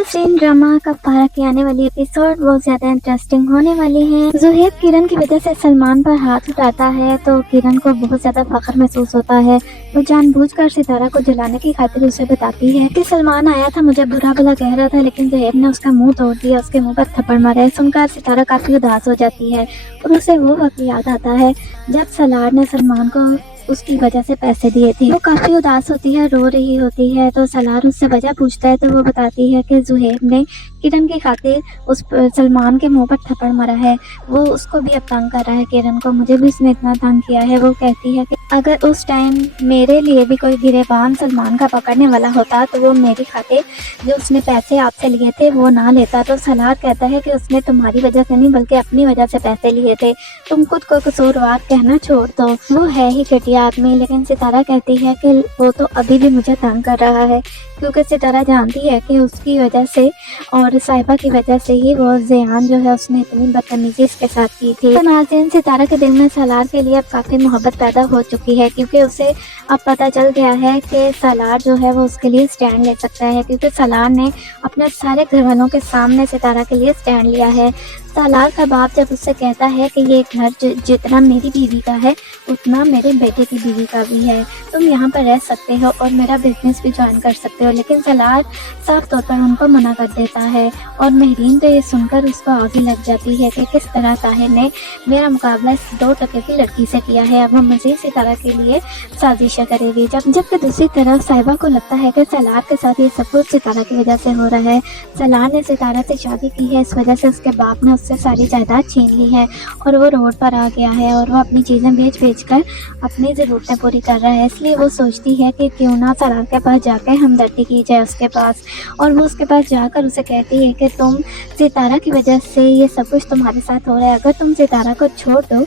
नाज़रीन, ड्रामा कफ्तारा की आने वाली एपिसोड बहुत ज़्यादा इंटरेस्टिंग होने वाली है। ज़ुहैब किरण की वजह से सलमान पर हाथ उठाता है तो किरण को बहुत ज़्यादा फख्र महसूस होता है। वो जानबूझकर सितारा को जलाने की खातिर उसे बताती है कि सलमान आया था, मुझे बुरा भला कह रहा था, लेकिन ज़ुहैब ने उसका मुंह तोड़ दिया, उसके मुंह पर थप्पड़ मारा है। सुनकर सितारा काफ़ी उदास हो जाती है और उसे वो वक्त याद आता है जब सलार ने सलमान को उसकी वजह से पैसे दिए थे। वो काफ़ी उदास होती है, रो रही होती है तो सलार उससे वजह पूछता है तो वो बताती है कि ज़ुहैब ने किरण की खातिर सलमान के मुंह पर थप्पड़ मारा है। वो उसको भी अब तंग कर रहा है किरण को, मुझे भी उसने इतना तंग किया है। वो कहती है कि अगर उस टाइम मेरे लिए भी कोई गिरेबान सलमान का पकड़ने वाला होता तो वो मेरी खातिर जो उसने पैसे आपसे लिए थे वो ना लेता। तो सलार कहता है कि उसने तुम्हारी वजह से नहीं बल्कि अपनी वजह से पैसे लिए थे, तुम खुद को कसूरवार कहना छोड़ दो, वो है ही घटिया आदमी। लेकिन सितारा कहती है कि वो तो अभी भी मुझे तंग कर रहा है, क्योंकि सितारा जानती है कि उसकी वजह से और साहिबा की वजह से ही वो ज़ियान जो है उसने इतनी बदतमीजी इसके साथ की थी। तो नाज़रीन, सितारा के दिल में सलार के लिए अब काफ़ी मोहब्बत पैदा हो चुकी है, क्योंकि उसे अब पता चल गया है कि सलार जो है वो उसके लिए स्टैंड ले सकता है, क्योंकि सलार ने अपने सारे घर वालों के सामने सितारा के लिए स्टैंड लिया है। सलार का बाप जब उससे कहता है कि ये घर जितना मेरी बीवी का है उतना मेरे बेटे की बीवी का भी है, तुम यहाँ पर रह सकते हो और मेरा बिजनेस भी ज्वाइन कर सकते हो, लेकिन सलार साफ तौर पर उनको मना कर देता है। और महरीन तो ये सुनकर उसको आग ही लग जाती है कि किस तरह ताहिर ने मेरा मुकाबला इस 2 टके की लड़की से किया है, अब वो मज़ीद सितारा के लिए साजिशें करेगी। जबकि दूसरी तरफ साहिबा को लगता है कि सलार के साथ ये सब कुछ सितारा की वजह से हो रहा है। सलार ने सितारा से शादी की है, इस वजह से उसके बाप ने उससे सारी जायदाद छीन ली है और वो रोड पर आ गया है और वो अपनी चीज़ें बेच कर अपनी ज़रूरतें पूरी कर रहा है। इसलिए वो सोचती है कि क्यों ना सलार के पास जाकर हमदर्दी की जाए उसके पास, और वो उसके पास जाकर उसे कहती है कि तुम सितारा की वजह से ये सब कुछ तुम्हारे साथ हो रहा है, अगर तुम सितारा को छोड़ दो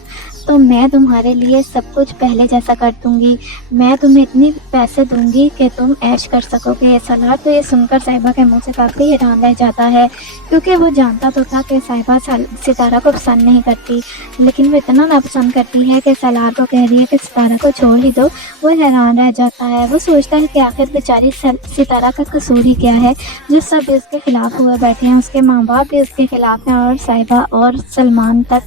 तो मैं तुम्हारे लिए सब कुछ पहले जैसा कर दूंगी, मैं तुम्हें इतनी पैसे दूंगी कि तुम ऐश कर सकोगे। सलार तो ये सुनकर साहिबा के मुंह से काफ़ी हैरान रह जाता है, क्योंकि वो जानता तो था कि साहिबा सितारा को पसंद नहीं करती, लेकिन वो इतना नापसंद करती है कि सलार को कह रही है कि सितारा को छोड़ ही दो। वो हैरान रह जाता है, वो सोचता है कि आखिर बेचारी सितारा का कसूर ही क्या है जो सब इसके खिलाफ हुए बैठे हैं। उसके माँ बाप भी उसके खिलाफ हैं और साहिबा और सलमान तक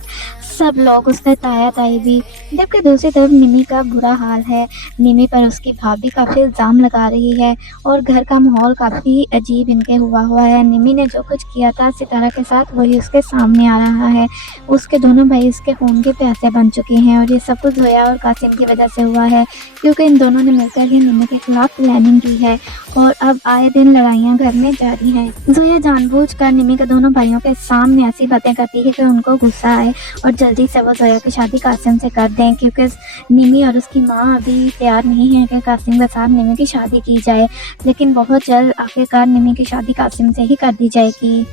सब लोग उसके ताया ताई भी। जबकि दूसरी तरफ निमी का बुरा हाल है, निमी पर उसकी भाभी काफ़ी इल्ज़ाम लगा रही है और घर का माहौल काफ़ी अजीब इनके हुआ है। निमी ने जो कुछ किया था सितारा के साथ वही उसके सामने आ रहा है, उसके दोनों भाई उसके खून के प्यासे बन चुके हैं और ये सब कुछ जोया और कासिम की वजह से हुआ है, क्योंकि इन दोनों ने मिलकर ही निमी के खिलाफ प्लानिंग की है और अब आए दिन लड़ाइयाँ घर में जारी हैं। जोया जानबूझकर निमी के दोनों भाइयों के सामने ऐसी बातें करती है कि उनको गुस्सा आए और जल्दी से वो जोया की शादी कासिम से कर दें, क्योंकि निमी और उसकी माँ अभी तैयार नहीं है कि कासिम के साथ निमी की शादी की जाए, लेकिन बहुत जल्द आखिरकार निमी की शादी कासिम से ही कर दी जाएगी।